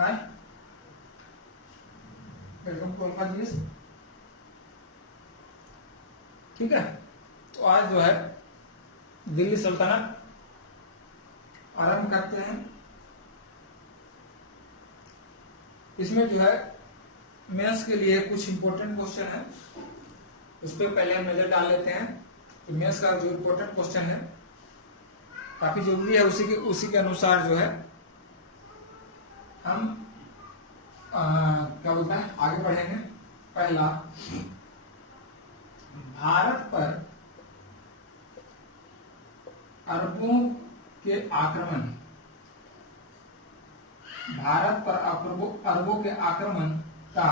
Hi, welcome to Alpha GS. ठीक है, तो आज जो है दिल्ली सल्तनत आरंभ करते हैं। इसमें जो है मेंस के लिए कुछ इंपॉर्टेंट क्वेश्चन है, उस पर पहले हम नजर डाल लेते हैं। तो मेंस का जो इंपॉर्टेंट क्वेश्चन है काफी जरूरी है, उसी के अनुसार जो है हम क्या बोलते हैं आगे बढ़ेंगे। पहला, भारत पर अरबों के आक्रमण, भारत पर अरबों के आक्रमण का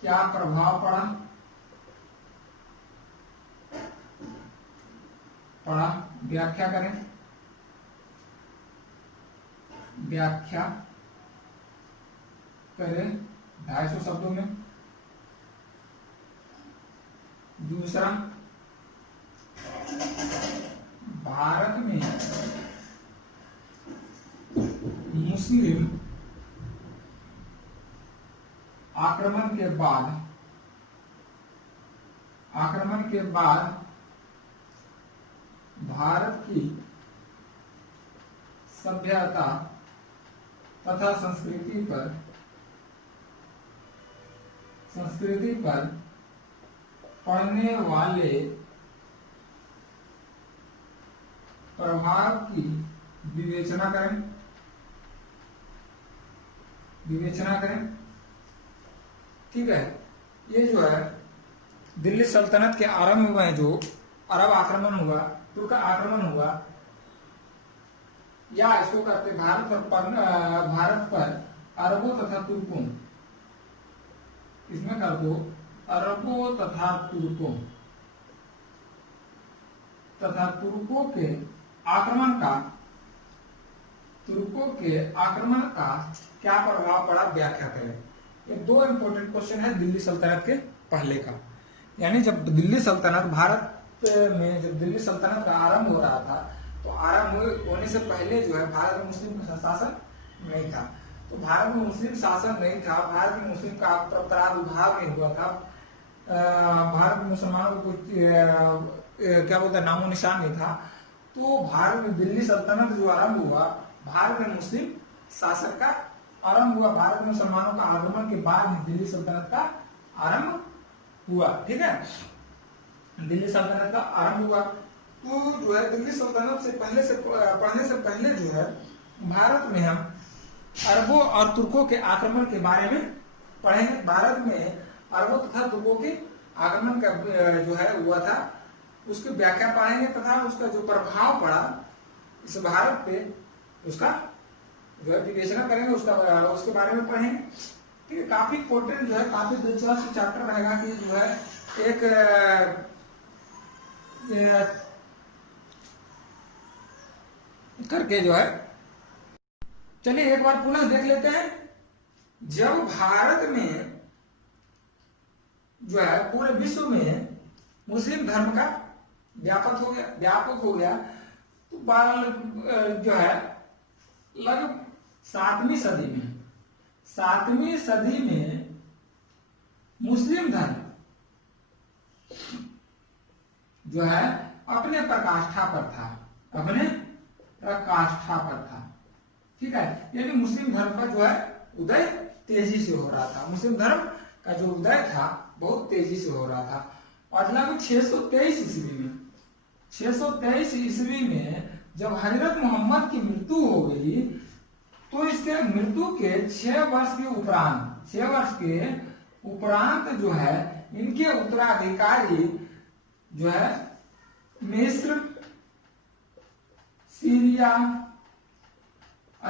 क्या प्रभाव पड़ा, व्याख्या करें। व्याख्या करें 250 शब्दों में। दूसरा, भारत में मुस्लिम आक्रमण के बाद भारत की सभ्यता तथा संस्कृति पर पड़ने वाले प्रभाव की विवेचना करें। ठीक है, ये जो है दिल्ली सल्तनत के आरंभ में जो अरब आक्रमण हुआ, तुर्क आक्रमण हुआ, या इसको कहते भारत पर अरबों तथा तुर्कों, इसमें कर दो अरबों तथा तुर्कों के आक्रमण का क्या प्रभाव पड़ा, व्याख्या करें। ये दो इंपॉर्टेंट क्वेश्चन है दिल्ली सल्तनत के पहले का। यानी जब दिल्ली सल्तनत जब दिल्ली सल्तनत का आरंभ हो रहा था, तो आरंभ होने से पहले जो है भारत में मुस्लिम शासन नहीं था। तो भारत में मुस्लिम शासन नहीं था, भारत में मुस्लिम का प्रादुर्भाव नहीं हुआ था, भारत में मुसलमानों को क्या बोलते हैं नामो निशान नहीं था। तो भारत में दिल्ली सल्तनत जो आरंभ हुआ, भारत में मुस्लिम शासन का आरंभ हुआ, भारत में मुसलमानों का आगमन के बाद दिल्ली सल्तनत का आरंभ हुआ। ठीक है, दिल्ली सल्तनत का आरंभ हुआ। तो जो है दिल्ली सल्तनत से पढ़ने से पहले जो है भारत में हम अरबों और तुर्कों के आक्रमण के बारे में पढ़ेंगे। भारत में अरबों तथा तुर्कों के आक्रमण का जो है हुआ था, उसकी व्याख्या पढ़ेंगे तथा उसका जो प्रभाव पड़ा इस भारत पे, उसका जो है विवेचना करेंगे, उसके बारे में पढ़ेंगे। ठीक है, काफी इंपॉर्टेंट जो है, काफी दिलचस्प चैप्टर रहेगा कि जो है एक करके जो है, चलिए एक बार पुनः देख लेते हैं। जब भारत में जो है पूरे विश्व में मुस्लिम धर्म का व्यापक हो गया, तो जो है लगभग 7वीं सदी में मुस्लिम धर्म जो है अपने प्रकाष्ठा पर था। ठीक है, यानी मुस्लिम धर्म का जो है उदय तेजी से हो रहा था, मुस्लिम धर्म का जो उदय था बहुत तेजी से हो रहा था। और लगभग 623 ईस्वी में जब हजरत मोहम्मद की मृत्यु हो गई, तो इसके मृत्यु के 6 वर्ष के उपरांत जो है इनके उत्तराधिकारी जो है मिस्र, सीरिया,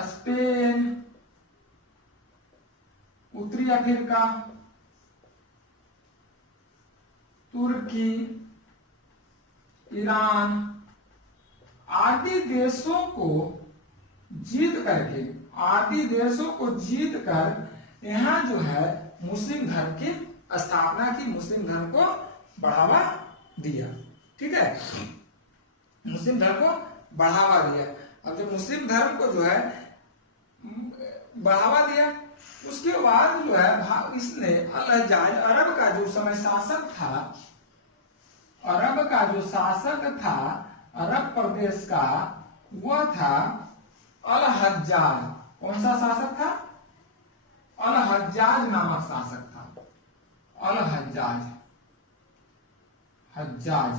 स्पेन, उत्तरी अफ्रीका, तुर्की, ईरान आदि देशों को जीत कर यहाँ जो है मुस्लिम धर्म की स्थापना की, मुस्लिम धर्म को बढ़ावा दिया। ठीक है, मुस्लिम धर्म को बढ़ावा दिया। अब जब मुस्लिम धर्म को जो है बढ़ावा दिया। उसके बाद जो है इसने अल हज्जाज अरब का जो समय शासक था, अरब का जो शासक था अरब प्रदेश का, वह था अल हज्जाज। कौन सा शासक था? अल हज्जाज नामक शासक था। अल हज्जाज, हज्जाज,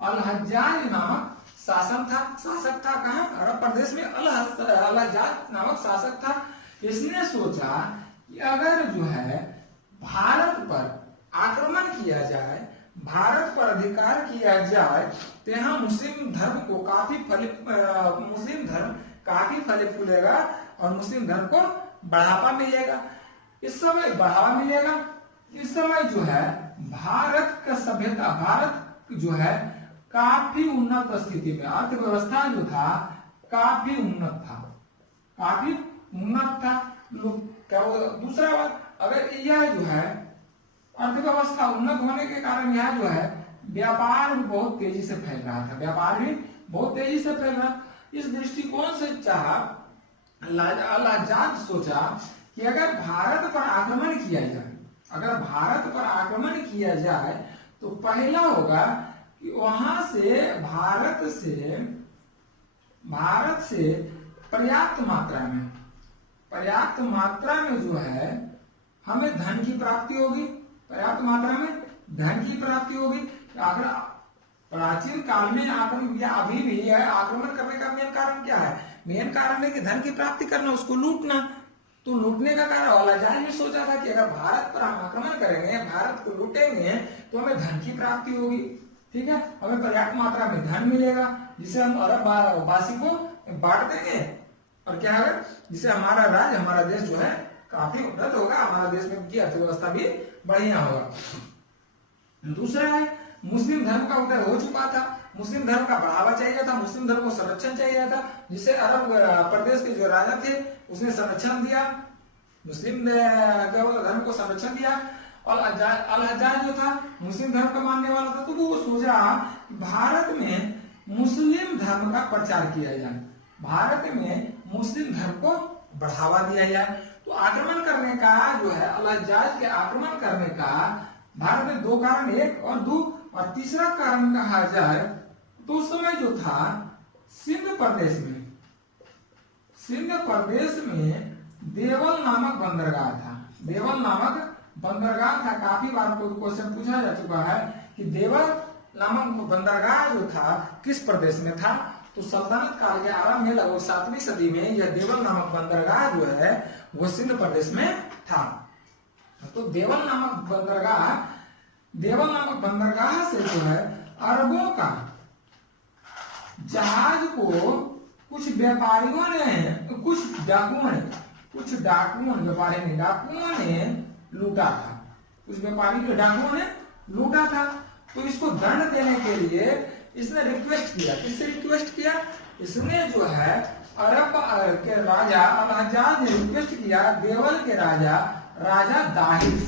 अल हज्जाज नामक शासक था कहां? अरब प्रदेश में अल हज्जाज नामक शासक था। इसने सोचा कि अगर जो है भारत पर आक्रमण किया जाए, भारत पर अधिकार किया जाए, तो यहाँ मुस्लिम धर्म को मुस्लिम धर्म काफी फले फूलेगा और मुस्लिम धर्म को बढ़ावा मिलेगा। इस समय बढ़ावा मिलेगा। इस समय जो है भारत का सभ्यता, भारत जो है काफी उन्नत स्थिति में, अर्थव्यवस्था जो था काफी उन्नत था, काफी उन्नत था। दूसरा बात, अगर यह जो है अर्थव्यवस्था उन्नत होने के कारण यह जो है व्यापार भी बहुत तेजी से फैल रहा था, व्यापार भी बहुत तेजी से फैल रहा। इस दृष्टिकोण से चाहा अल हज्जाज सोचा कि अगर भारत पर आक्रमण किया जाए, अगर भारत पर आक्रमण किया जाए तो पहला होगा कि वहां से भारत से पर्याप्त मात्रा में जो है हमें धन की प्राप्ति होगी, पर्याप्त मात्रा में धन की प्राप्ति होगी। अगर प्राचीन काल में आक्रमण या अभी भी है, आक्रमण करने का मेन कारण क्या है? मेन कारण है कि धन की प्राप्ति करना, उसको लूटना। तो लूटने का कारण अल हज्जाज ने सोचा था कि अगर भारत पर हम आक्रमण करेंगे, भारत को लूटेंगे, तो हमें धन की प्राप्ति होगी, ठीक है, हमें पर्याप्त मात्रा में धन मिलेगा, जिसे हम अरब वासी को बांट देंगे और क्या है, जिससे हमारा राज्य, हमारा देश जो है काफी उन्नत होगा, हमारा देश में की अर्थव्यवस्था भी बढ़िया होगा। दूसरा है मुस्लिम धर्म का उदय हो चुका था, मुस्लिम धर्म का बढ़ावा चाहिए था, मुस्लिम धर्म को संरक्षण चाहिए था, जिससे अरब प्रदेश के जो राजा थे उसने संरक्षण दिया, मुस्लिम धर्म को संरक्षण दिया। और अल हज्जाज जो था मुस्लिम धर्म का मानने वाला था, तो वो सोचा भारत में मुस्लिम धर्म का प्रचार किया जाए, भारत में मुस्लिम धर्म को बढ़ावा दिया जाए। तो आक्रमण करने का जो है अल हज्जाज के आक्रमण करने का भारत में दो कारण, एक और दो, और तीसरा कारण कहा जाए तो उस समय जो था सिंध प्रदेश में देवल नामक बंदरगाह था, देवल नामक बंदरगाह था। काफी बार कोई क्वेश्चन पूछा जा चुका है कि देवल नामक बंदरगाह जो था किस प्रदेश में था? तो सल्तनत काल के आरंभ में लगभग 7वीं सदी में यह देवल नामक बंदरगाह जो है वो सिंध प्रदेश में था। तो देवल नामक बंदरगाह से जो है अरबों का जहाज को कुछ व्यापारियों ने, कुछ डाकुओं ने लूटा था, कुछ व्यापारी के डाकुओं ने लूटा था। तो इसको दंड देने के लिए इसने रिक्वेस्ट किया, किससे रिक्वेस्ट किया? इसने जो है अरब के राजा अल हज्जाज ने रिक्वेस्ट किया देवल के राजा दाहिर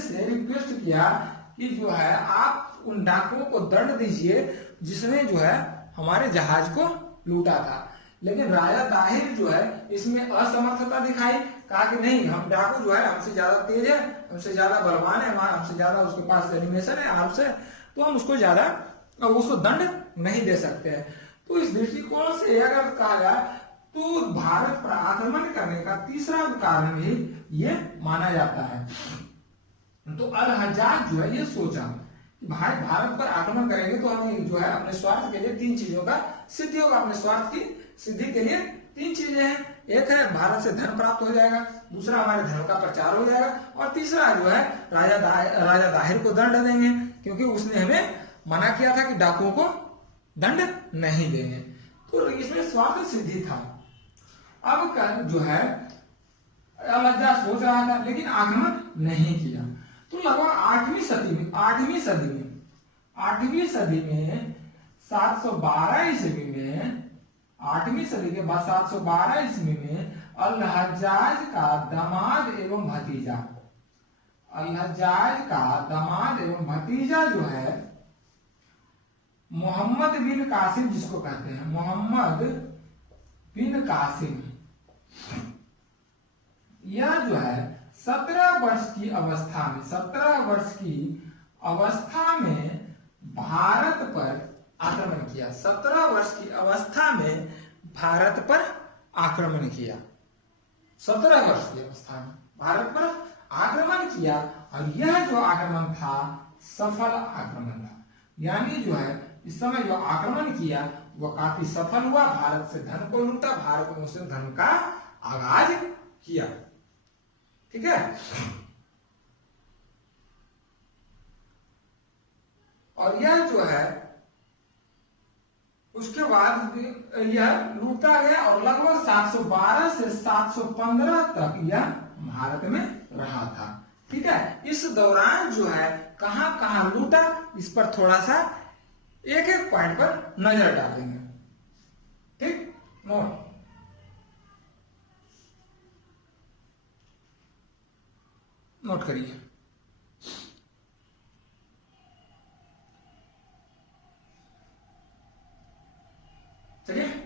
से रिक्वेस्ट किया कि जो है आप उन डाकुओं को दंड दीजिए जिसने जो है हमारे जहाज को लूटा था। लेकिन राजा दाहिर जो है इसमें असमर्थता दिखाई, कहा कि नहीं, हम डाकू जो है हमसे ज्यादा तेज है, हमसे ज्यादा बलवान है, हमसे ज्यादा उसके पास एनिमेशन है आपसे, तो हम उसको दंड नहीं दे सकते हैं। तो इस दृष्टिकोण से अगर कहा जाए तो भारत पर आक्रमण करने का तीसरा कारण भी ये माना जाता है। तो अल हज्जाज जो है ये सोचा कि भारत पर आक्रमण करेंगे तो हम जो है अपने स्वार्थ के लिए 3 चीजों का सिद्धि होगा, अपने स्वार्थ की सिद्धि के लिए 3 चीजें हैं। एक है भारत से धन प्राप्त हो जाएगा, दूसरा हमारे धर्म का प्रचार हो जाएगा, और तीसरा जो है राजा दाहिर को दंड देंगे, क्योंकि उसने हमें मना किया था कि डाकुओं को दंड नहीं देंगे। तो इसमें स्वार्थ सिद्धि था। अब जो है अल हज्जाज सोच रहा था लेकिन आक्रमण नहीं किया। तो लगभग 8वीं सदी में 712 ईस्वी में, 8वीं सदी के बाद 712 ईस्वी में अल हज्जाज का दामाद एवं भतीजा जो है मोहम्मद बिन कासिम, जिसको कहते हैं मोहम्मद बिन कासिम, यह जो है 17 वर्ष की अवस्था में 17 वर्ष की अवस्था में भारत पर आक्रमण किया। 17 वर्ष की अवस्था में भारत पर आक्रमण किया। 17 वर्ष की अवस्था में भारत पर आक्रमण किया और यह जो आक्रमण था सफल आक्रमण था। यानी जो है इस समय जो आक्रमण किया वह काफी सफल हुआ, भारत से धन को लूटा, भारत में उसे धन का आगाज किया। ठीक है। और यह जो है उसके बाद यह लूटा गया और लगभग 712 से 715 तक यह भारत में रहा था। ठीक है। इस दौरान जो है कहां कहां लूटा, इस पर थोड़ा सा एक एक पॉइंट पर नजर डालेंगे। ठीक, नोट करिए। चलिए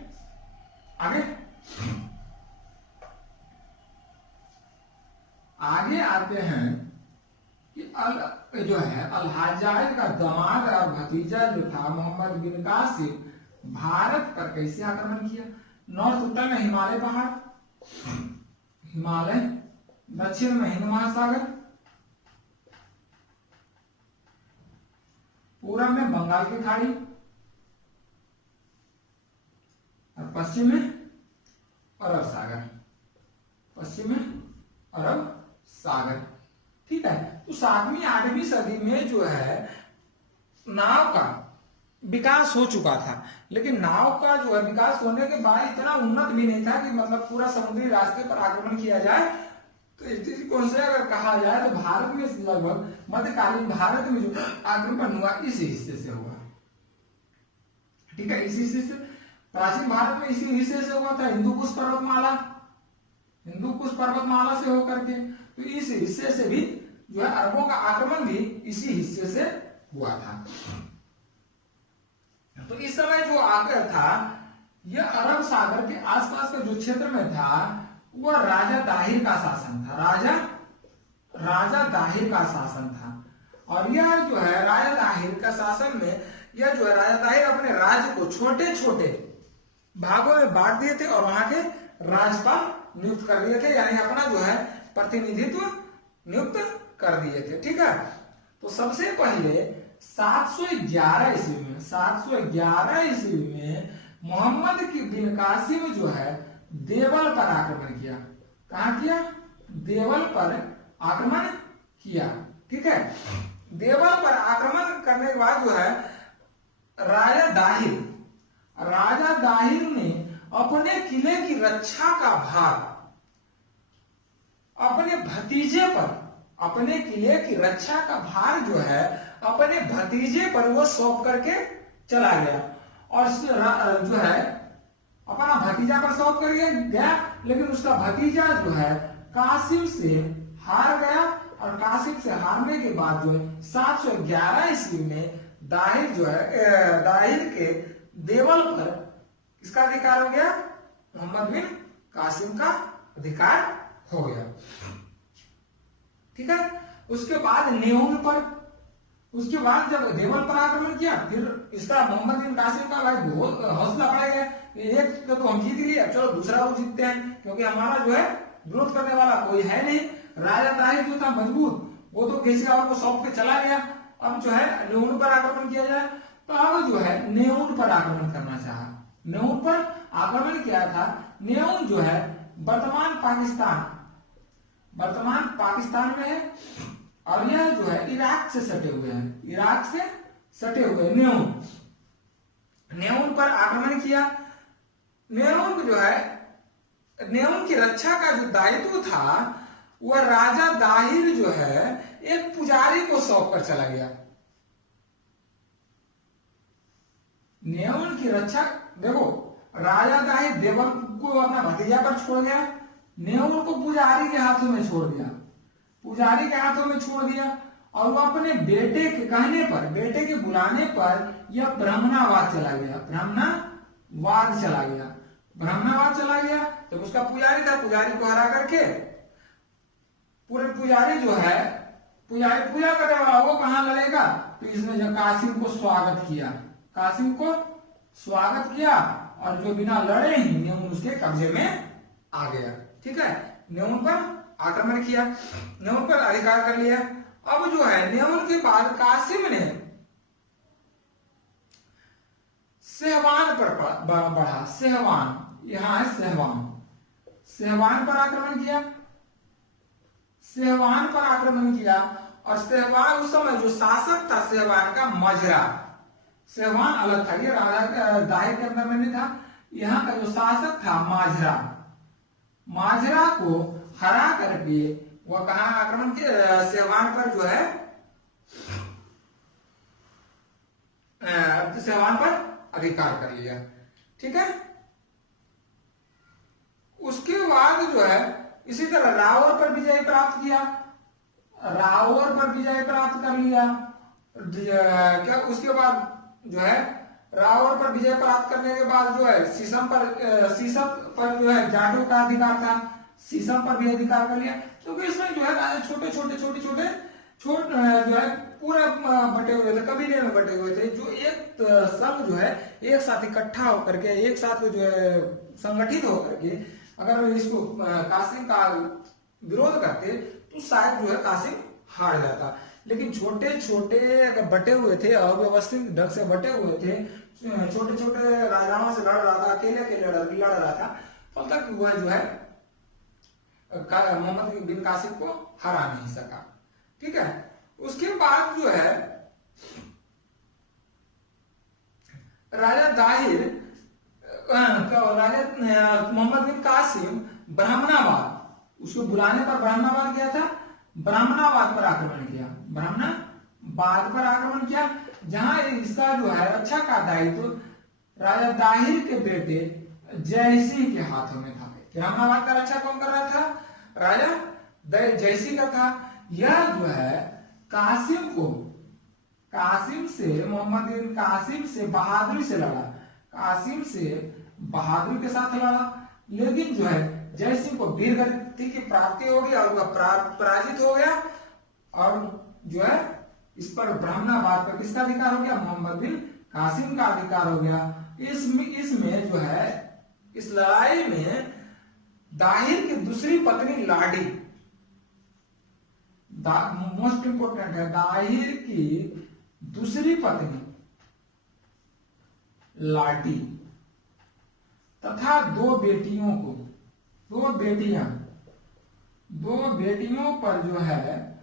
आगे आते हैं कि जो है अल-हज्जाज का दामाद और भतीजा जो था मोहम्मद बिन कासिम भारत पर कैसे आक्रमण किया। नॉर्थ उत्तर में हिमालय पहाड़, हिमालय, दक्षिण में हिंद महासागर, पूरब में बंगाल की खाड़ी और पश्चिम में अरब सागर, पश्चिम में अरब सागर। ठीक है। तो 7वीं 8वीं सदी में जो है नाव का विकास हो चुका था, लेकिन नाव का जो है विकास होने के बाद इतना उन्नत भी नहीं था कि मतलब पूरा समुद्री रास्ते पर आक्रमण किया जाए। तो इस दृष्टिकोण से अगर कहा जाए तो भारत में लगभग मध्यकालीन भारत में जो आक्रमण हुआ इसी हिस्से से हुआ। ठीक है। इसी हिस्से से, प्राचीन भारत में इसी हिस्से से हुआ था, हिंदू कुश पर्वतमाला से होकर के। तो इस हिस्से से भी जो है अरबों का आक्रमण भी इसी हिस्से से हुआ था। तो इस समय जो आकर था यह अरब सागर के आसपास का जो क्षेत्र में था वह राजा दाहिर का शासन था। राजा दाहिर का शासन था। और यह जो है राजा दाहिर का शासन में यह जो है राजा दाहिर अपने राज्य को छोटे छोटे भागों में बांट दिए थे और वहां के राज्यपाल नियुक्त कर दिए थे, यानी अपना जो है प्रतिनिधित्व नियुक्त कर दिए थे। ठीक है। तो सबसे पहले 711 ईस्वी में मोहम्मद बिन कासिम जो है देवल पर आक्रमण किया। कहां किया? देवल पर आक्रमण किया। ठीक है। देवल पर आक्रमण करने के बाद जो है राजा दाहिर ने अपने किले की रक्षा का भार अपने भतीजे पर, अपने किले की रक्षा का भार जो है अपने भतीजे पर वो सौंप करके चला गया। और जो है अपना भतीजा पर सौंप कर गया, लेकिन उसका भतीजा जो है कासिम से हार गया। और कासिम से हारने के बाद जो है 711 ईस्वी में दाहिर के देवल पर किसका अधिकार हो गया? मोहम्मद बिन कासिम का अधिकार हो गया। ठीक है। उसके बाद नेउन पर, उसके बाद जब देवल पर आक्रमण किया, फिर इसका मोहम्मद बिन कासिम का भाई बहुत हौसला बढ़ गया। एक तो हम जीत लिए, चलो दूसरा वो जीतते हैं, क्योंकि हमारा जो है विरोध करने वाला कोई है नहीं। राजा दाहिर जो था मजबूत, वो तो केसीआवर को सौंप के चला गया। अब जो है नेउन पर आक्रमण किया जाए, तो अब जो है नेउन पर आक्रमण करना चाहा। नेउन पर आक्रमण किया था। नेउन जो है वर्तमान पाकिस्तान में है और यह जो है इराक से सटे हुए हैं। नेउन पर आक्रमण किया। नेउन जो है, नेउन की रक्षा का जो दायित्व था वह राजा दाहिर जो है एक पुजारी को सौंप कर चला गया। नेउन की रक्षा, देखो राजा दाहिर देवल को अपना भतीजा पर छोड़ गया, नेउन को पुजारी के हाथों में छोड़ दिया। और वो अपने बेटे के कहने पर, बेटे के बुलाने पर यह ब्राह्मणवाद चला गया। जब उसका पुजारी था, पुजारी को हरा करके पूरे पुजारी जो है, पुजारी पूजा करने वाला वो कहाँ लड़ेगा? तो इसने जो कासिम को स्वागत किया, कासिम को स्वागत किया और जो बिना लड़े ही नेउन उसके कब्जे में आ गया। ठीक है, नेउन पर आक्रमण किया, नेउन पर अधिकार कर लिया। अब जो है नेउन के बाद कासिम ने सेहवान पर बढ़ा, सेहवान, यहां है सेहवान, सेहवान पर आक्रमण किया, सेहवान पर आक्रमण किया। और सेहवान उस समय जो शासक था सेहवान का मजरा, सेहवान अलग था, ये राजा दाहिर के अंदर में नहीं था। यहाँ का जो शासक था माजरा, माजरा को हरा करके वह कहा आक्रमण किया, सेहवान पर जो है सेहवान पर अधिकार कर लिया। ठीक है, उसके बाद जो है इसी तरह रावर पर विजय प्राप्त किया, रावर पर विजय प्राप्त कर लिया। क्या उसके बाद जो है रावर पर विजय प्राप्त करने के बाद जो है शीशम पर जो है जाटों का अधिकार था, शीशम पर भी अधिकार कर लिया। क्योंकि इसमें जो है छोटे जो है पूरे बटे हुए थे, कबीले में बटे हुए थे, जो एक संघ जो है एक साथ इकट्ठा होकर के, एक साथ जो है संगठित होकर के अगर इसको कासिम का विरोध करते तो शायद जो है कासिम हार जाता। लेकिन छोटे छोटे अगर बटे हुए थे, अव्यवस्थित ढंग से बटे हुए थे, छोटे छोटे राजाओं से लड़ रहा था, अकेले अकेले लड़ रहा था, तब तक वह जो है मोहम्मद बिन कासिम को हरा नहीं सका। ठीक है, उसके बाद जो है राजा दाहिर, राजा मोहम्मद बिन कासिम ब्राह्मणाबाद, उसको बुलाने पर ब्राह्मणाबाद गया था, ब्राह्मणाबाद पर आक्रमण किया, ब्राह्मणाबाद पर आक्रमण किया, जहां इसका जो है रक्षा का दायित्व राजा दाहिर के बेटे जयसिंह के हाथों में था। ब्राह्मणाबाद का रक्षा कौन कर रहा था? राजा जयसिंह का था। यह जो है कासिम से मोहम्मद बिन कासिम से बहादुरी से लड़ा, कासिम से बहादुरी के साथ लड़ा, लेकिन जो है जयसिंह को वीरगति की प्राप्ति हो गई और वह पराजित हो गया। और जो है इस पर ब्राह्मणाबाद पर किसका अधिकार हो गया? मोहम्मद बिन कासिम का अधिकार हो गया। इसमें जो है इस लड़ाई में दाहिर की दूसरी पत्नी लाडी, मोस्ट इंपोर्टेंट है, दाहिर की दूसरी पत्नी लाडी तथा दो बेटियों पर जो है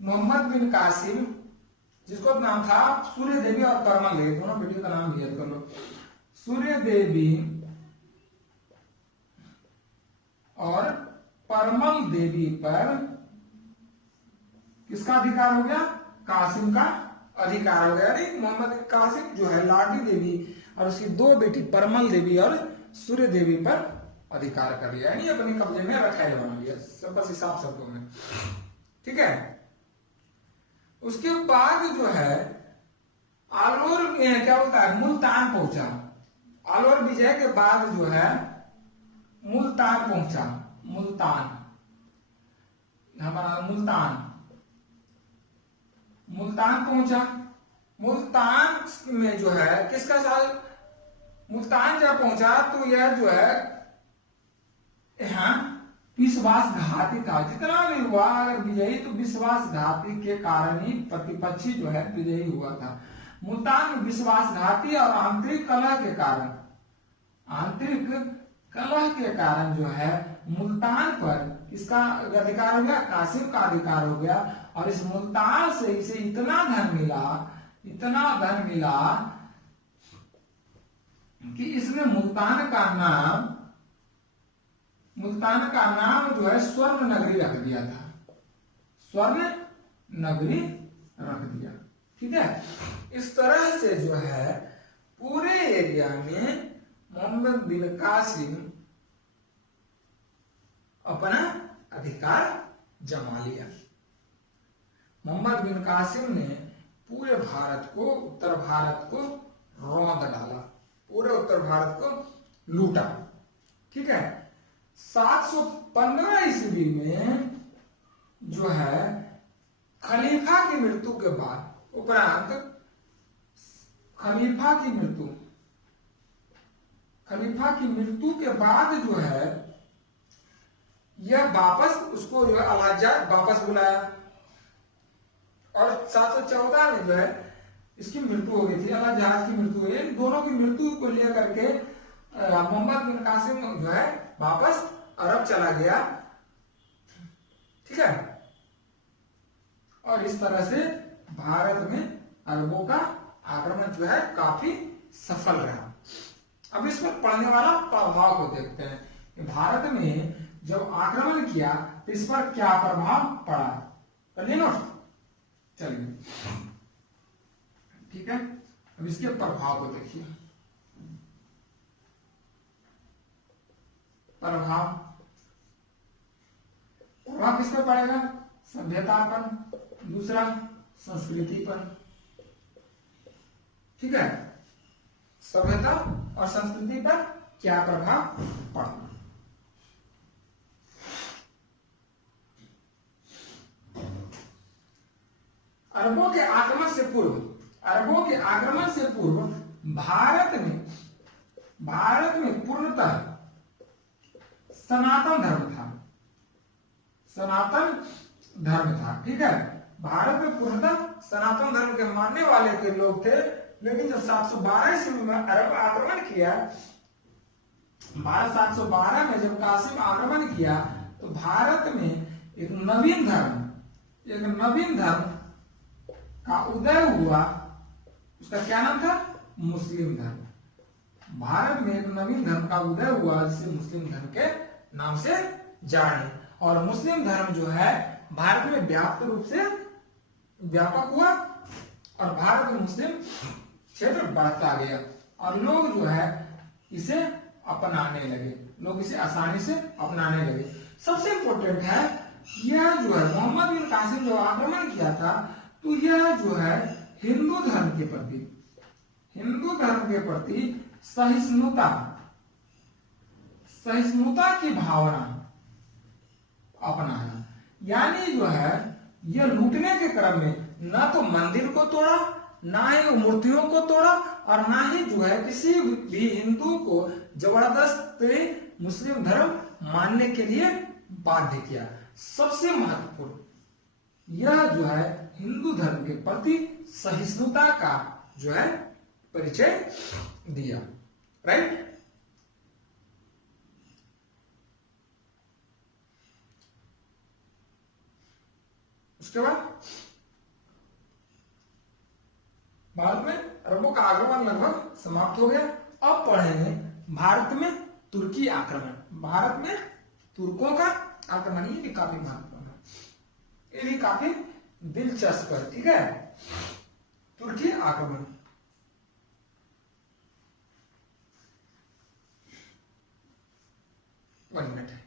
मोहम्मद बिन कासिम, जिसको नाम था सूर्य देवी और परमल देवी, दोनों बेटियों का नाम याद कर लो, सूर्य देवी और परमल देवी पर किसका अधिकार हो गया? कासिम का अधिकार हो गया। यानी मोहम्मद कासिम जो है लाडी देवी और उसकी दो बेटी परमल देवी और सूर्य देवी पर अधिकार कर लिया, यानी अपने कब्जे में रखाए बना लिया, सब बस हिसाब शब्दों में। ठीक है, उसके बाद जो है आलोर क्या बोलता है, मुल्तान पहुंचा। आलोर विजय के बाद जो है मुल्तान पहुंचा, मुल्तान पहुंचा। मुल्तान में जो है किसका साल, मुल्तान जब पहुंचा तो यह जो है यहाँ विश्वास घाती था। जितना भी हुआ अगर विजयी तो विश्वास घाती के कारण ही प्रतिपक्षी जो है विजयी हुआ था। मुल्तान में विश्वास घाती और आंतरिक कलह के कारण जो है मुल्तान पर इसका अधिकार हो गया, कासिम का अधिकार हो गया। और इस मुल्तान से इसे इतना धन मिला कि इसने मुल्तान का नाम जो है स्वर्ण नगरी रख दिया था, स्वर्ण नगरी रख दिया। ठीक है, इस तरह से जो है पूरे एरिया में मोहम्मद बिन कासिम अपना अधिकार जमा लिया। मोहम्मद बिन कासिम ने पूरे भारत को, उत्तर भारत को रौंद डाला, पूरे उत्तर भारत को लूटा। ठीक है, 715 ईस्वी में जो है खलीफा की मृत्यु के बाद उपरांत खलीफा की मृत्यु के बाद जो है यह वापस उसको जो है अल-हज्जाज वापस बुलाया और 714 में जो है इसकी मृत्यु हो गई थी, अल-हज्जाज की मृत्यु हुई। इन दोनों की मृत्यु को लेकर के मोहम्मद बिन कासिम जो है वापस अरब चला गया, ठीक है। और इस तरह से भारत में अरबों का आक्रमण जो है काफी सफल रहा। अब इस पर पड़ने वाला प्रभाव को देखते हैं। भारत में जब आक्रमण किया तो इस पर क्या प्रभाव पड़ा, कर नोट, चलिए ठीक है। अब इसके प्रभाव को देखिए। प्रभाव किस पर पड़ेगा, सभ्यता पर, दूसरा संस्कृति पर, ठीक है। सभ्यता और संस्कृति पर क्या प्रभाव पड़ा। अरबों के आक्रमण से पूर्व भारत में पूर्णतः सनातन धर्म था, ठीक है। भारत में पूर्णतः सनातन धर्म के मानने वाले के लोग थे, लेकिन जब 712 ईस्वी में अरब आक्रमण किया, 712 में जब कासिम आक्रमण किया तो भारत में एक नवीन धर्म का उदय हुआ। उसका क्या नाम था, मुस्लिम धर्म। भारत में एक नवीन धर्म का उदय हुआ जिसे मुस्लिम धर्म के नाम से जाने, और मुस्लिम धर्म जो है भारत में व्यापक रूप से व्यापक हुआ और भारत में मुस्लिम क्षेत्र बढ़ता गया और लोग जो है इसे अपनाने लगे, लोग इसे आसानी से अपनाने लगे। सबसे इंपॉर्टेंट है यह जो है मोहम्मद बिन कासिम जो आक्रमण किया था, तो यह जो है हिंदू धर्म के प्रति सहिष्णुता की भावना अपनाया। यानी जो है यह लूटने के क्रम में ना तो मंदिर को तोड़ा, ना ही मूर्तियों को तोड़ा, और ना ही जो है किसी भी हिंदू को जबरदस्ती मुस्लिम धर्म मानने के लिए बाध्य किया। सबसे महत्वपूर्ण यह जो है हिंदू धर्म के प्रति सहिष्णुता का जो है परिचय दिया, राइट। उसके बाद भारत में अरबों का आक्रमण लगभग समाप्त हो गया। अब पढ़ेंगे भारत में तुर्की आक्रमण। भारत में तुर्कों का आक्रमण, ये भी काफी महत्वपूर्ण है, ये भी काफी दिलचस्प है, ठीक है। तुर्की आक्रमण, वन मिनट है।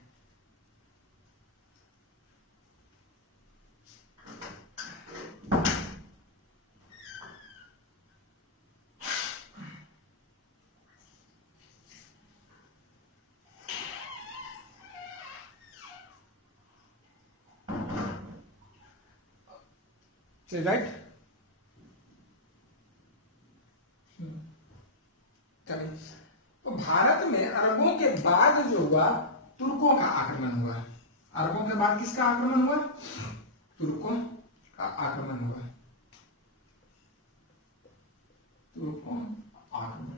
राइट, चलिए। तो भारत में अरबों के बाद जो हुआ तुर्कों का आक्रमण हुआ। अरबों के बाद किसका आक्रमण हुआ, तुर्कों का आक्रमण हुआ। तुर्कों आक्रमण,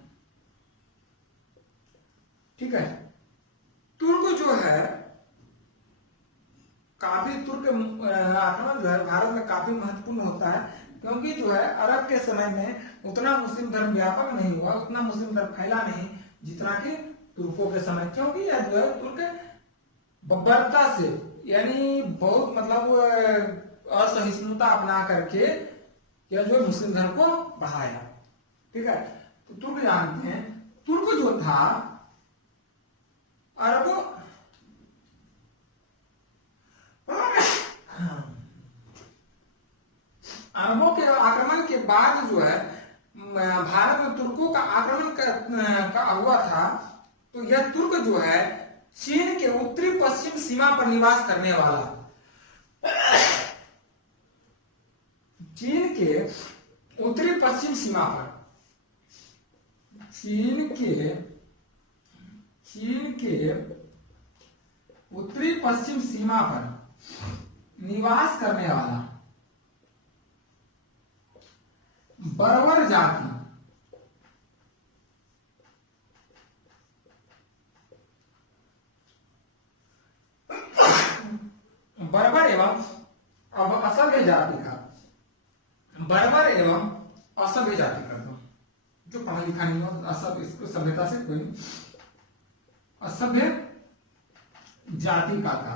ठीक है। तुर्क जो है काफी, तुर्क आक्रमण जो है भारत में काफी महत्वपूर्ण होता है, क्योंकि जो है अरब के समय में उतना मुस्लिम धर्म व्यापक नहीं हुआ, उतना मुस्लिम धर्म फैला नहीं जितना कि तुर्कों के समय, क्योंकि यह जो है तुर्क बर्बरता से, यानी बहुत मतलब असहिष्णुता अपना करके यह जो मुस्लिम धर्म को बढ़ाया, ठीक है। तो तुर्क जानते हैं, तुर्क जो था अरब अरबों के आक्रमण के बाद जो है भारत में तुर्कों का आक्रमण का हुआ था। तो यह तुर्क जो है चीन के उत्तरी पश्चिम सीमा पर निवास करने वाला चीन के उत्तरी पश्चिम सीमा पर, चीन के उत्तरी पश्चिम सीमा पर निवास करने वाला बर्बर जाति बर्बर एवं अब असभ्य जाति का, बर्बर एवं असभ्य जाति का, जो पढ़ा लिखा नहीं हो असभ्य, इसको सभ्यता से कोई असभ्य जाति का था।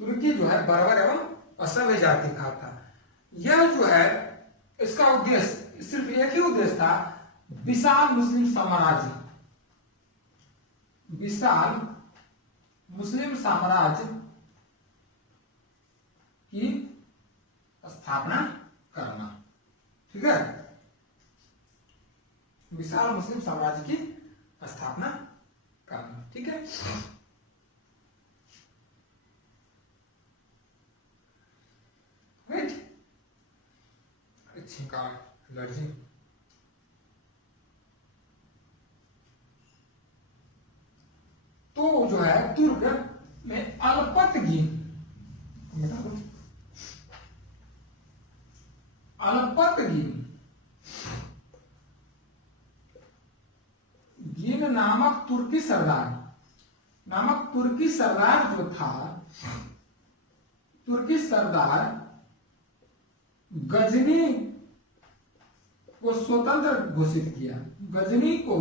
तुर्की जो है बर्बर एवं असभ्य जाति का था। यह जो है इसका उद्देश्य सिर्फ एक ही उद्देश्य था, विशाल मुस्लिम साम्राज्य, विशाल मुस्लिम साम्राज्य की स्थापना करना। ठीक है, विशाल मुस्लिम साम्राज्य की स्थापना करना। ठीक है, राइट। छिंका एलर्जी, तो जो है तुर्क में अल्पतगीन, अल्पतगीन नामक तुर्की सरदार जो था, तुर्की सरदार गजनी को स्वतंत्र घोषित किया, गजनी को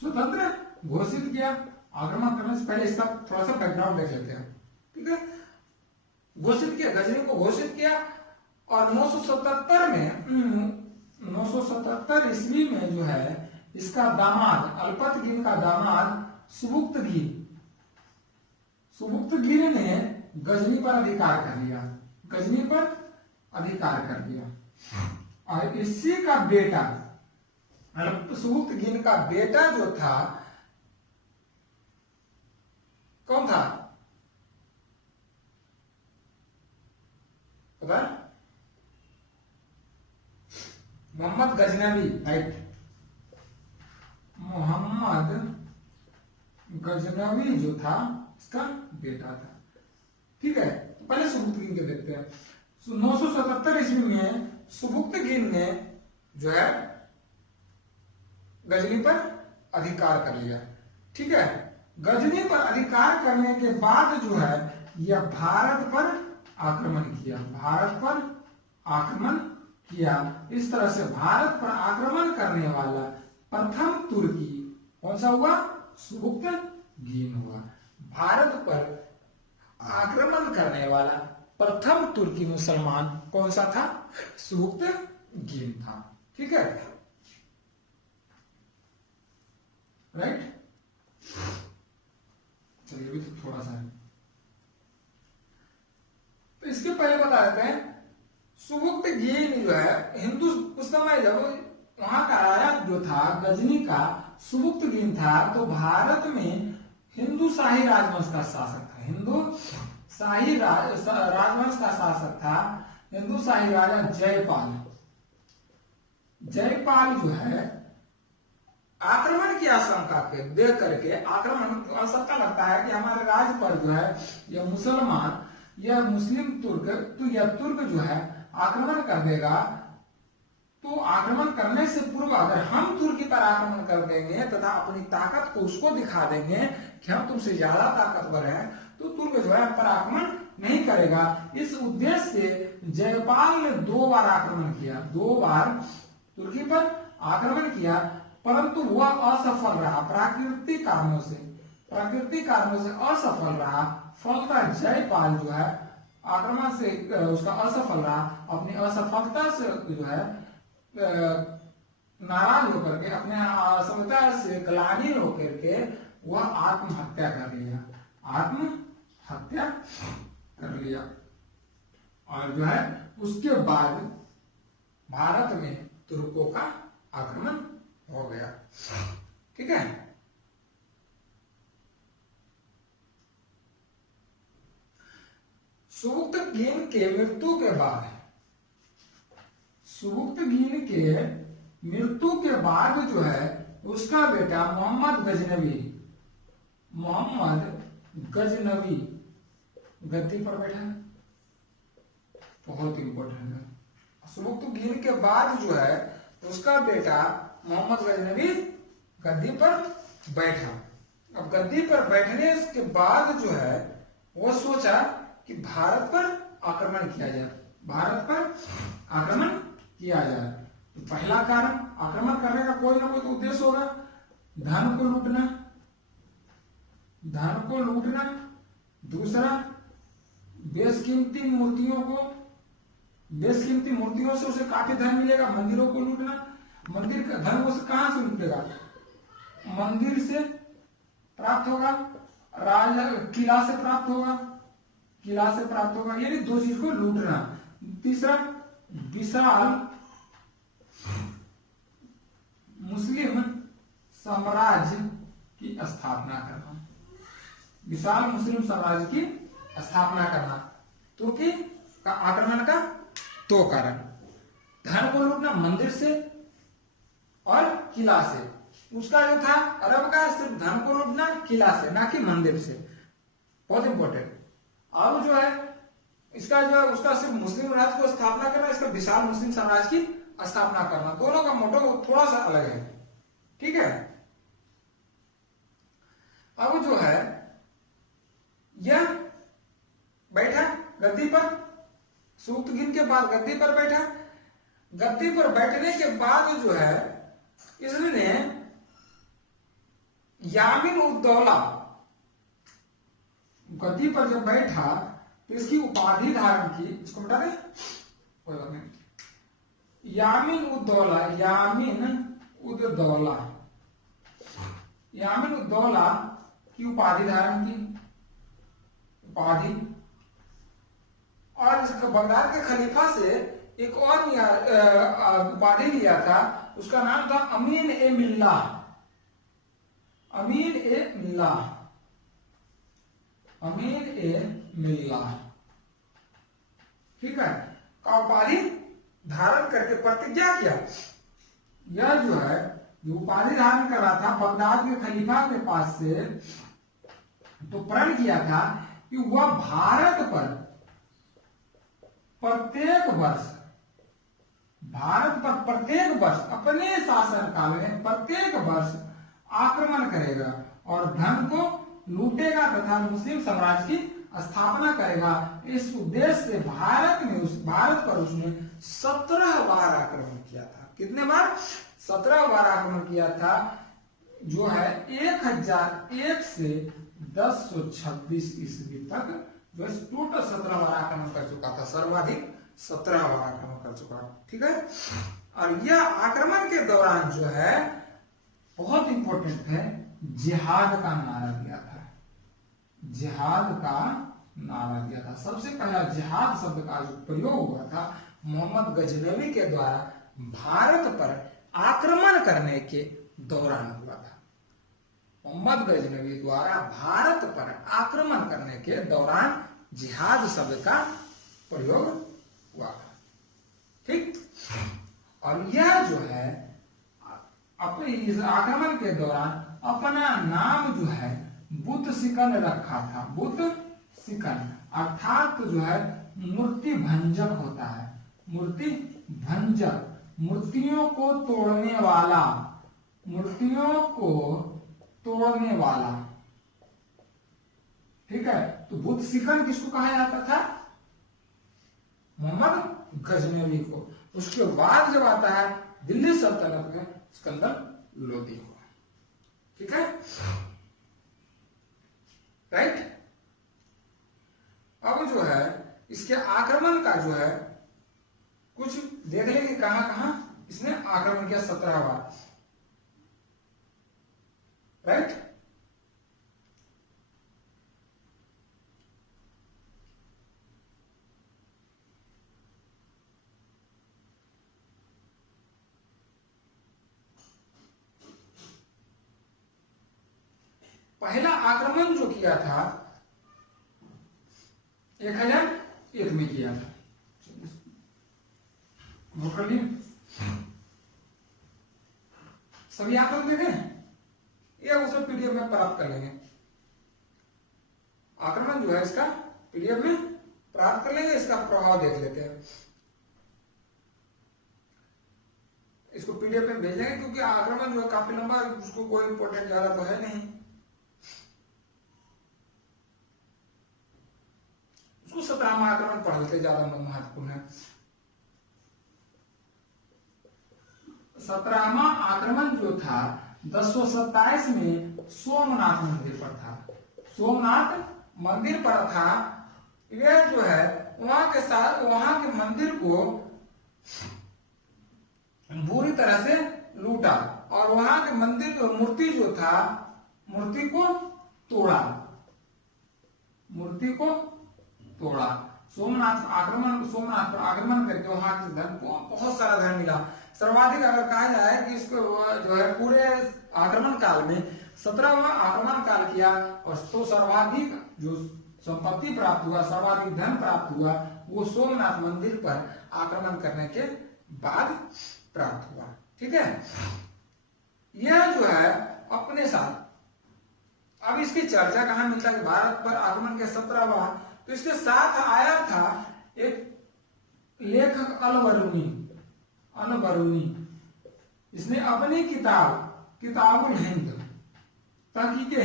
स्वतंत्र घोषित किया। आक्रमण करने से पहले इसका थोड़ा सा बैकग्राउंड देख लेते हैं। ठीक है, घोषित किया, गजनी को घोषित किया। और 977 में 977 ईस्वी में जो है इसका दामाद, अल्पतगीन का दामाद सुबुक्तगीन ने गजनी पर अधिकार कर लिया, गजनी पर अधिकार कर लिया। और इसी का बेटा, सुबुक्तगीन का बेटा जो था, कौन था पता? मोहम्मद गजनवी, राइट। मोहम्मद गजनवी जो था इसका बेटा था। ठीक है, तो पहले सुबुक्तगीन के देखते हैं। 977 ईस्वी में सुबुक्तगीन ने जो है गजनी पर अधिकार कर लिया। ठीक है, गजनी पर अधिकार करने के बाद जो है यह भारत पर आक्रमण किया, भारत पर आक्रमण किया। इस तरह से भारत पर आक्रमण करने वाला प्रथम तुर्की कौन सा हुआ? सुबुक्तगीन हुआ। भारत पर आक्रमण करने वाला प्रथम तुर्की मुसलमान कौन सा था? सुबुक्तगीन था। ठीक है, राइट। चलिए भी तो थोड़ा सा है, तो इसके पहले बता देते हैं सुबुक्तगीन जो है हिंदू, उस समय जब वहां का राजा जो था गजनी का सुबुक्तगीन था, तो भारत में हिंदू शाही राजवंश का शासक था, हिंदू शाही राजवंश का शासक था हिंदू शाही राजा जयपाल। जयपाल जो है आक्रमण की आशंका के देख करके, आक्रमण आशंका लगता है कि हमारे राज्य पर जो है यह मुसलमान, यह मुस्लिम तुर्क, तो यह तुर्क जो है आक्रमण कर देगा। तो आक्रमण करने से पूर्व अगर हम तुर्की पर आक्रमण कर देंगे तथा अपनी ताकत को उसको दिखा देंगे कि हम तुमसे ज्यादा ताकतवर हैं, तो तुर्क जो है हम पर आक्रमण नहीं करेगा। इस उद्देश्य से जयपाल ने 2 बार आक्रमण किया, 2 बार तुर्की पर आक्रमण किया, परंतु वह असफल रहा। प्राकृतिक कारणों से असफल रहा। फलतः जयपाल जो है आक्रमण से उसका असफल रहा। अपनी असफलता से जो है नाराज होकर के, अपने असफलता से ग्लानि होकर के वह आत्महत्या कर लिया, आत्महत्या कर लिया। और जो है उसके बाद भारत में तुर्कों का आक्रमण हो गया। ठीक है, सुबुक्तगीन के मृत्यु के बाद सुबुक्तगीन के मृत्यु के बाद जो है उसका बेटा मोहम्मद गजनवी गद्दी पर बैठा। बहुत इंपॉर्टेंट है। सुबुक्तगीन के बाद जो है उसका बेटा मोहम्मद गजनवी गद्दी पर बैठा। अब गद्दी पर बैठने के बाद जो है वो सोचा कि भारत पर आक्रमण किया जाए, भारत पर आक्रमण किया जाए। तो पहला कारण, आक्रमण करने का कोई ना कोई तो उद्देश्य होगा, धन को लूटना, धन को लूटना। दूसरा, बेशकीमती मूर्तियों से उसे काफी धन मिलेगा, मंदिरों को लूटना। मंदिर का धन उसे कहां से लूटेगा? मंदिर से प्राप्त होगा, किला से प्राप्त होगा, यानी दो चीज को लूटना। तीसरा, विशाल मुस्लिम साम्राज्य की स्थापना करना, विशाल मुस्लिम साम्राज्य की स्थापना करना। तुर्की का आक्रमण का दो कारण, धन को लूटना मंदिर से और किला से। उसका जो था अरब का, सिर्फ धन को लूटना किला से, ना कि मंदिर से। बहुत इंपॉर्टेंट। अब जो है इसका जो है उसका सिर्फ मुस्लिम राज्य को स्थापना करना, इसका विशाल मुस्लिम साम्राज्य की स्थापना करना। दोनों का मोटो थोड़ा सा अलग है, ठीक है। अब जो है यह बैठा गद्दी पर, सुबुक्तगीन के बाद गद्दी पर बैठा। गद्दी पर बैठने के बाद जो है इसने यामीन उद दौला, गद्दी पर जब बैठा तो इसकी उपाधि धारण की, इसको बता दें, कोई बात नहीं। यामीन उद दौला की उपाधि धारण की, उपाधि। और इसका बगदाद के खलीफा से एक और उपाधि लिया था, उसका नाम था अमीन ए मिल्लाह। ठीक है, का उपाधि धारण करके प्रतिज्ञा किया। यह जो है जो उपाधि धारण कर रहा था बगदाद के खलीफा के पास से, तो प्रण किया था कि वह भारत पर प्रत्येक वर्ष अपने शासनकाल में प्रत्येक वर्ष आक्रमण करेगा और धन को लूटेगा तथा मुस्लिम साम्राज्य की स्थापना करेगा। इस उद्देश्य से भारत पर उसने 17 बार आक्रमण किया था। कितने बार? 17 बार आक्रमण किया था, जो है 1001 से 1026 ईस्वी तक जो टोटल 17 बार आक्रमण कर चुका था, सर्वाधिक 17 बार आक्रमण कर चुका। ठीक है। और यह आक्रमण के दौरान जो है बहुत इंपॉर्टेंट है, जिहाद का नारा दिया था। जिहाद का नारा दिया था। सबसे पहला जिहाद शब्द का जो प्रयोग हुआ था मोहम्मद गजनवी के द्वारा भारत पर आक्रमण करने के दौरान हुआ था। मोहम्मद गजनवी द्वारा भारत पर आक्रमण करने के दौरान जिहाद शब्द का प्रयोग हुआ था। ठीक। और यह जो है अपने इस आक्रमण के दौरान अपना नाम जो है बुद्ध सिकंद रखा था। बुद्ध सिकंद अर्थात जो है मूर्ति भंजक होता है, मूर्ति भंजक, मूर्तियों को तोड़ने वाला, मूर्तियों को तोड़ने वाला। ठीक है। तो बुद्ध सिकंद किसको कहा जाता था? मोहम्मद गजनवी को। उसके बाद जब आता है दिल्ली सल्तनत में सिकंदर लोदी हुआ। ठीक है, राइट। अब जो है इसके आक्रमण का जो है कुछ देख लेंगे कहां कहां इसने आक्रमण किया। 17 बार, राइट। पहला आक्रमण जो किया था 1001 में किया था। सभी आंकड़े देखें, ये उसे पीडीएफ में प्राप्त कर लेंगे। आक्रमण जो है इसका पीडीएफ में प्राप्त कर लेंगे। इसका प्रभाव देख लेते हैं, इसको पीडीएफ में भेज देंगे, क्योंकि आक्रमण जो है काफी लंबा, उसको कोई इंपॉर्टेंट ज्यादा तो है नहीं। उसको 17वां आक्रमण पढ़ लेते, ज्यादा महत्वपूर्ण है। 17वां आक्रमण जो था 1027 में सोमनाथ मंदिर पर था। सोमनाथ मंदिर पर था। यह जो है वहां के साथ वहां के मंदिर को बुरी तरह से लूटा और वहां के मंदिर की मूर्ति जो था, मूर्ति को तोड़ा, मूर्ति को तोड़ा। सोमनाथ पर आक्रमण करके वहां के धन को बहुत सारा धन मिला। सर्वाधिक अगर कहा जाए कि इसको जो है पूरे आक्रमण काल में 17वां आक्रमण काल किया, और तो सर्वाधिक जो संपत्ति प्राप्त हुआ, सर्वाधिक धन प्राप्त हुआ, वो सोमनाथ मंदिर पर आक्रमण करने के बाद प्राप्त हुआ। ठीक है, यह जो है अपने साथ अब इसकी चर्चा कहां मिलता है कि भारत पर आक्रमण के 17वां, तो इसके साथ आया था एक लेखक अल-बरूनी। इसने अपनी किताबुल हिंद, तहकीके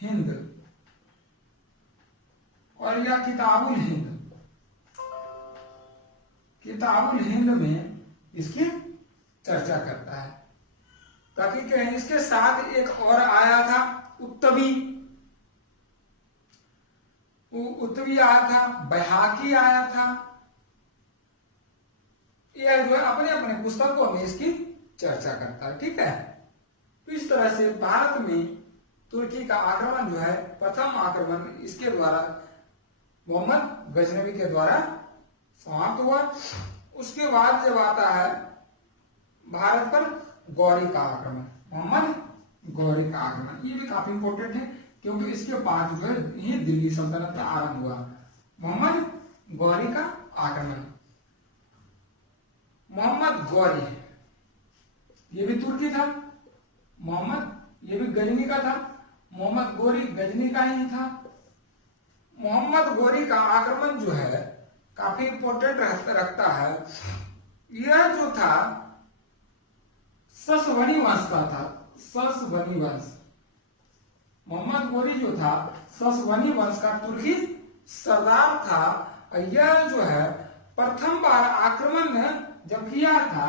हिंद और या किताबुल हिंद में इसकी चर्चा करता है। तहकीके हिंद, इसके साथ एक और आया था उत्तवी आया था, बैहाकी आया था। यह जो है अपने अपने पुस्तकों में इसकी चर्चा करता है। ठीक है, तो इस तरह से भारत में तुर्की का आक्रमण जो है, प्रथम आक्रमण इसके द्वारा मोहम्मद गजनवी के द्वारा समाप्त हुआ। उसके बाद जब आता है भारत पर गौरी का आक्रमण, मोहम्मद गौरी का आक्रमण, ये भी काफी इंपॉर्टेंट है, क्योंकि इसके बाद जो है ये दिल्ली सल्तनत का आरंभ हुआ। मोहम्मद गौरी का आक्रमण, मोहम्मद गौरी ये भी तुर्की था, मोहम्मद ये भी गजनी का था, मोहम्मद गौरी गजनी का ही था। मोहम्मद गौरी का आक्रमण जो है काफी इंपॉर्टेंट रखता है। यह जो था ससवनी वंश का था, ससवनी वंश। मोहम्मद गौरी जो था ससवनी वंश का तुर्की सरदार था। यह जो है प्रथम बार आक्रमण जब किया था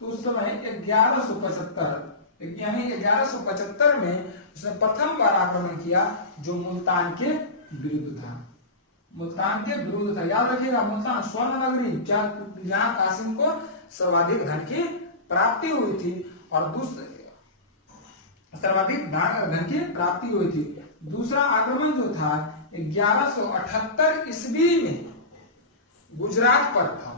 तो उस समय 1175 यानी 1175 में उसने प्रथम बार आक्रमण किया, जो मुल्तान के विरुद्ध था। मुल्तान के विरुद्ध था, याद रखिएगा, मुल्तान स्वर्ण नगरी, जहां कासिम को सर्वाधिक धन की प्राप्ति हुई थी और सर्वाधिक धन की प्राप्ति हुई थी। दूसरा आक्रमण जो था 1178 ईस्वी में गुजरात पर था।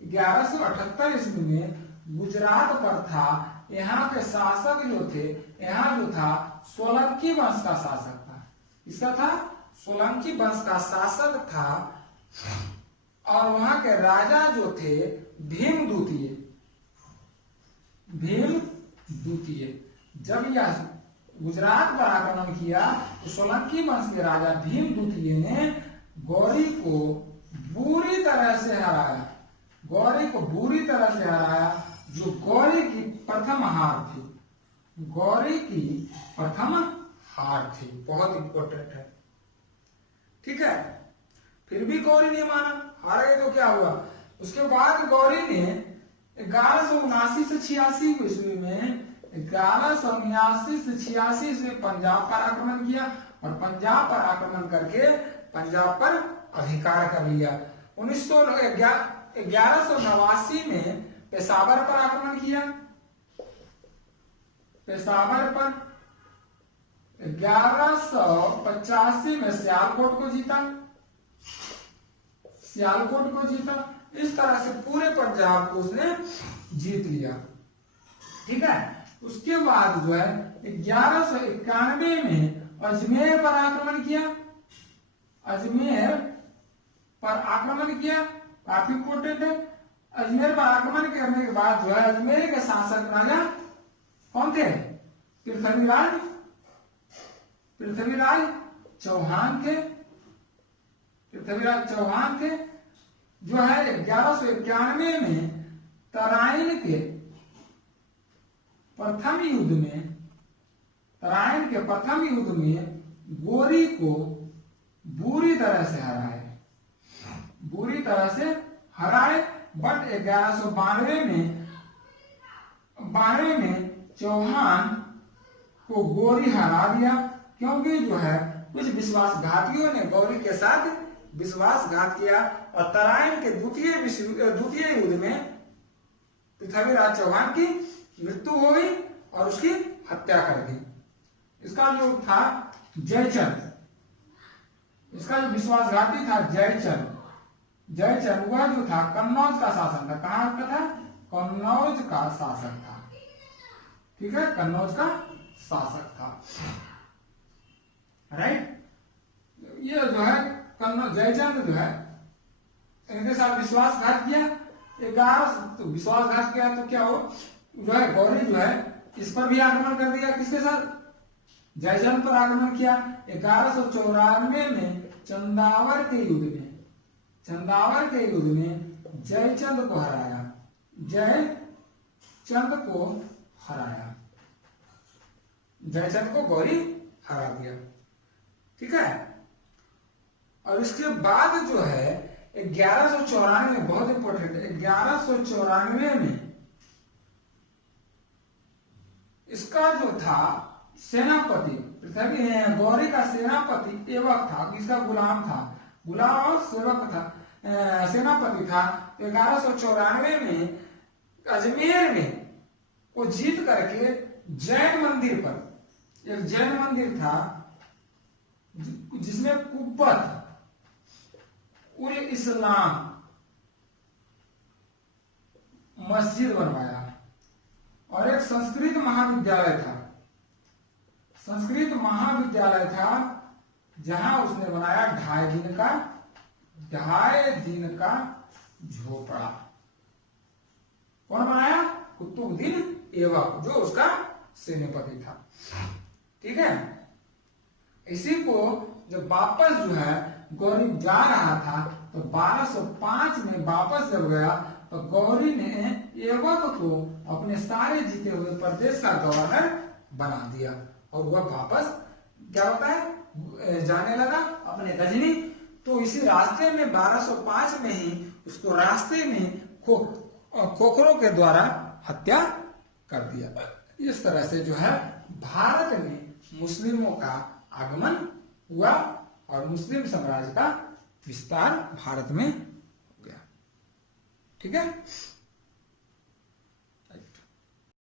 1178 ईस्वी में गुजरात पर था। यहाँ के शासक जो थे, यहाँ जो था सोलंकी वंश का शासक था। इसका था सोलंकी वंश का शासक था, और वहां के राजा जो थे भीमद्वितीय। जब यह गुजरात पर आक्रमण किया तो सोलंकी वंश के राजा भीमद्वितीय ने गौरी को बुरी तरह से हराया, जो गौरी की प्रथम हार थी। बहुत इंपॉर्टेंट है। ठीक है, फिर भी गौरी ने माना, हार गए तो क्या हुआ। उसके बाद गौरी ने 1179 से 86 ईस्वी में 1179 से 86 ईस्वी पंजाब पर आक्रमण किया, और पंजाब पर आक्रमण करके पंजाब पर अधिकार कर लिया। 1189 में पेशावर पर आक्रमण किया। पेशावर पर 1185 में सियालकोट को जीता। इस तरह से पूरे पंजाब को उसने जीत लिया। ठीक है, उसके बाद जो है 1191 में अजमेर पर आक्रमण किया। काफी इंपोर्टेंट है। अजमेर पर आक्रमण करने के बाद जो है अजमेर के शासक राजा कौन थे? पृथ्वीराज चौहान थे। पृथ्वीराज चौहान थे जो है 1191 में तराइन के प्रथम युद्ध में गोरी को बुरी तरह से हराए। बट 1192 में चौहान को गोरी हरा दिया, क्योंकि जो है कुछ विश्वासघातियों ने गौरी के साथ विश्वासघात किया और तराइन के द्वितीय युद्ध में पृथ्वीराज चौहान की मृत्यु हो गई और उसकी हत्या कर दी। इसका जो था जयचंद, इसका जो विश्वासघाती था जयचंद वह जो था कन्नौज का शासन था। कहां का था? कन्नौज का शासक था। ठीक है, कन्नौज का शासक था। राइट, ये जो है कन्नौज जयचंद जो है इनके साथ विश्वासघात किया। 11 तो विश्वासघात किया तो क्या हो, जो है गौरी जो है इस पर भी आक्रमण कर दिया। किसके साथ? जयचंद पर आक्रमण किया। 1194 में चंदावर के युद्ध में जयचंद को हराया। जयचंद को गौरी हरा दिया। ठीक है, और इसके बाद जो है 1194 में, बहुत इंपॉर्टेंट है, 1194 में इसका जो था सेनापति, गौरी का सेनापति एवक था, किसका? गुलाम था, गुलाम और सेवक था, सेनापति था। 1194 में अजमेर में वो जीत करके जैन मंदिर पर, एक जैन मंदिर था जिसमें कुब्बत उल इस्लाम मस्जिद बनवाया और एक संस्कृत महाविद्यालय था जहां उसने बनाया 2.5 दिन का झोपड़ा। कौन बनाया? कुतुबुद्दीन ऐबक, जो उसका सेनापति था। ठीक है, इसी को जब वापस जो है गौरी जा रहा था तो 1205 में वापस जब गया तो गौरी ने ऐबक को अपने सारे जीते हुए प्रदेश का गवर्नर बना दिया और वह वापस क्या होता है जाने लगा अपने गजनी। तो इसी रास्ते में 1205 में ही उसको रास्ते में खोखरों के द्वारा हत्या कर दिया। इस तरह से जो है भारत में मुस्लिमों का आगमन हुआ और मुस्लिम साम्राज्य का विस्तार भारत में हो गया। ठीक है।